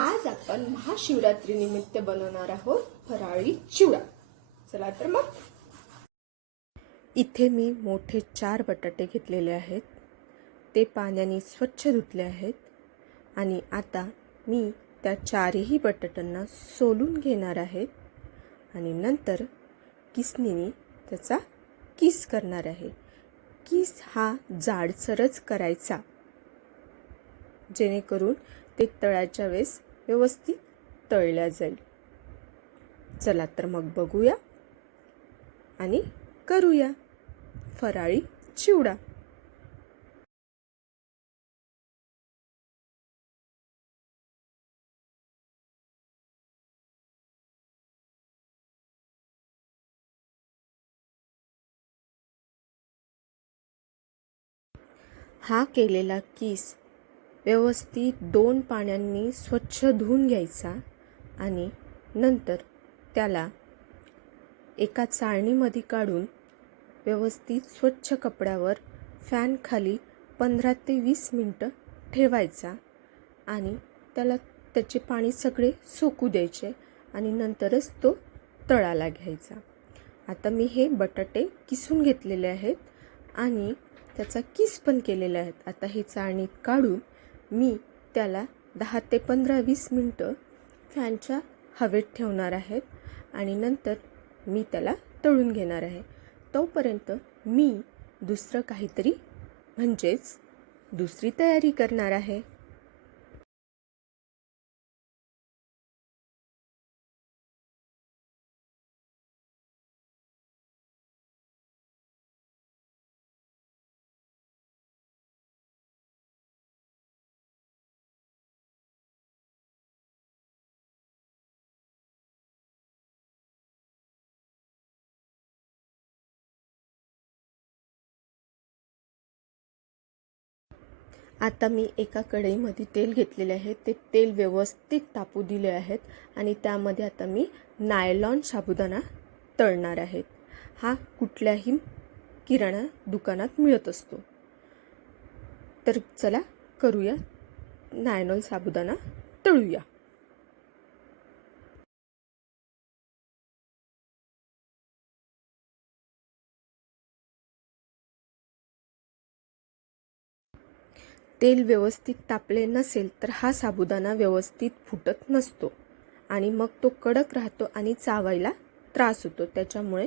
आज आपण महाशिवरात्रीनिमित्त बनवणार आहोत फराळी चिवडा. चला तर मग. इथे मी मोठे चार बटाटे घेतलेले आहेत. ते पाण्याने स्वच्छ धुतले आहेत. आणि आता मी त्या चारही बटाट्यांना सोलून घेणार आहेत आणि नंतर किसनीने त्याचा किस करणार आहे. किस हा जाडसरच करायचा. जेणेकरून ते तळाच्या वेळेस व्यवस्थित तळल्या जाईल. चला तर मग बघूया आणि करूया. फराळी चिवडा. हा केलेला किस व्यवस्थित दोन पाण्यांनी स्वच्छ धुवून घ्यायचा आणि नंतर त्याला एका चाळणीमध्ये काढून व्यवस्थित स्वच्छ कपड्यावर फॅनखाली पंधरा ते वीस मिनटं ठेवायचा आणि त्याला त्याचे पाणी सगळे सोकू द्यायचे आणि नंतरच तो तळाला घ्यायचा. आता मी हे बटाटे किसून घेतलेले आहेत आणि त्याचा किस पण केलेला आहेत आता हे चाळणीत काढून मी त्याला दहा ते पंधरा वीस मिनटं फॅनच्या हवेत ठेवणार आहेत आणि नंतर मी त्याला तळून घेणार आहे. तोपर्यंत मी दुसरं काहीतरी म्हणजेच दुसरी तयारी करणार आहे. आता मी एका कढईमध्ये तेल घेतलेले आहे. ते तेल व्यवस्थित तापू दिले आहेत आणि त्यामध्ये आता मी नायलॉन साबुदाणा तळणार आहेत हा कुठल्याही किराणा दुकानात मिळत असतो. तर चला करूया नायलॉन साबुदाणा तळूया. तेल व्यवस्थित तापले नसेल तर हा साबुदाणा व्यवस्थित फुटत नसतो आणि मग तो कडक राहतो आणि चावायला त्रास होतो. त्याच्यामुळे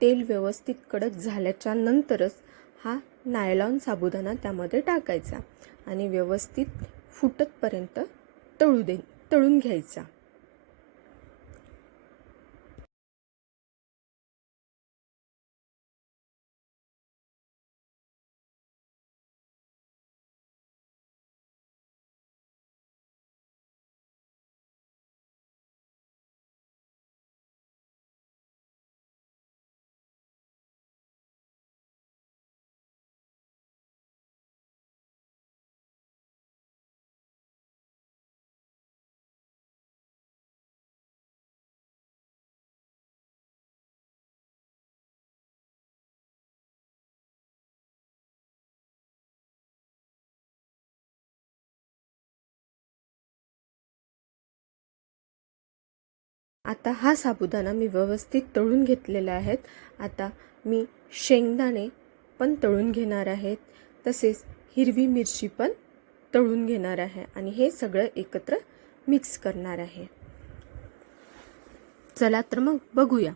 तेल व्यवस्थित कडक झाल्याच्या नंतरच हा नायलॉन साबुदाणा त्यामध्ये टाकायचा आणि व्यवस्थित फुटतपर्यंत तळू दे तळून घ्यायचा. आता हा साबुदाणा मी व्यवस्थित तळून घेतलेला आहेत आता मी शेंगदाणे पण तळून घेणार आहेत तसेच हिरवी मिरची पण तळून घेणार आहे. आणि हे सगळं एकत्र मिक्स करणार आहे. चला तर मग बघूया.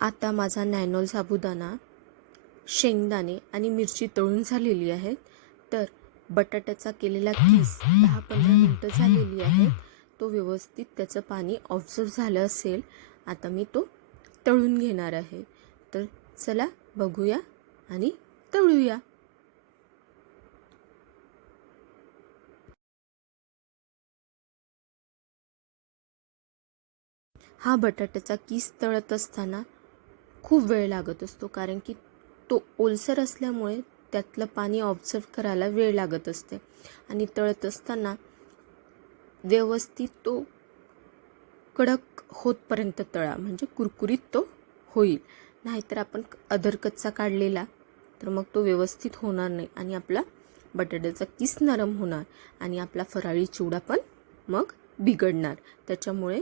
आता माझा नॅनोल साबुदाणा शेंगदाणे आणि मिरची तळून झालेली आहेत. तर बटाट्याचा केलेला किस दहा पंधरा मिनटं झालेली आहेत तो व्यवस्थित त्याचं पाणी ऑब्झर्व झालं असेल आता मी तो तळून घेणार आहे. तर चला बघूया आणि तळूया. हा बटाट्याचा किस तळत असताना खूप वेळ लागत असतो कारण की तो ओलसर असल्यामुळे त्यातलं पाणी ऑब्झर्व करायला वेळ लागत असते. आणि तळत असताना व्यवस्थित तो कडक होतपर्यंत तळा म्हणजे कुरकुरीत तो होईल. नाहीतर आपण अदर कच्चा काढलेला तर मग तो व्यवस्थित होणार नाही आणि आपला बटाट्याचा किस नरम होणार आणि आपला फराळी चिवडा पण मग बिघडणार. त्याच्यामुळे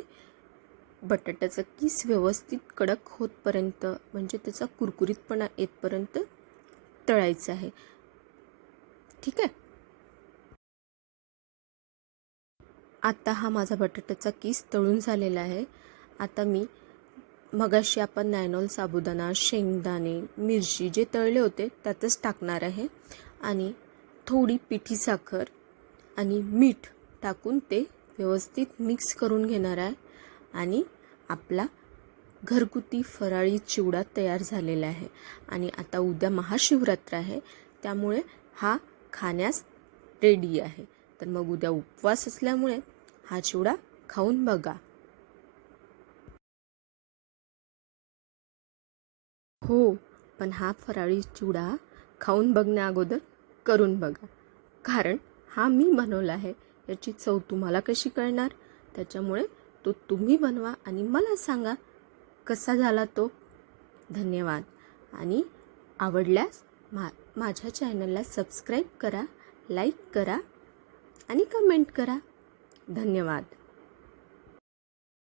बटाट्याचा किस व्यवस्थित कडक होतपर्यंत म्हणजे त्याचा कुरकुरीतपणा येतपर्यंत तळायचं आहे. ठीक आहे? आता हा माझा बटाट्याचा किस तळून झालेला आहे. आता मी मगाशी आपण नॅनॉल साबुदाणा शेंगदाणे मिरची जे तळले होते त्यातच टाकणार आहे. आणि थोडी पिठी साखर आणि मीठ टाकून ते व्यवस्थित मिक्स करून घेणार आहे. आणि आपला घरगुती फराळी चिवडा तयार झालेला आहे. आणि आता उद्या महाशिवरात्र आहे. त्यामुळे हा खाण्यास रेडी आहे. तर मग उद्या उपवास असल्यामुळे हा चिवडा खाऊन बघा. हो पण हा फराळी चिवडा खाऊन बघण्या अगोदर करून बघा. कारण हा मी बनवला आहे. याची चव तुम्हाला कशी कळणार? त्याच्यामुळे तो तुम्ही बनवा आणि मला सांगा कसा झाला तो. धन्यवाद. आणि आवडल्यास मा माझ्या चॅनलला सबस्क्राईब करा लाईक करा आणि कमेंट करा. धन्यवाद.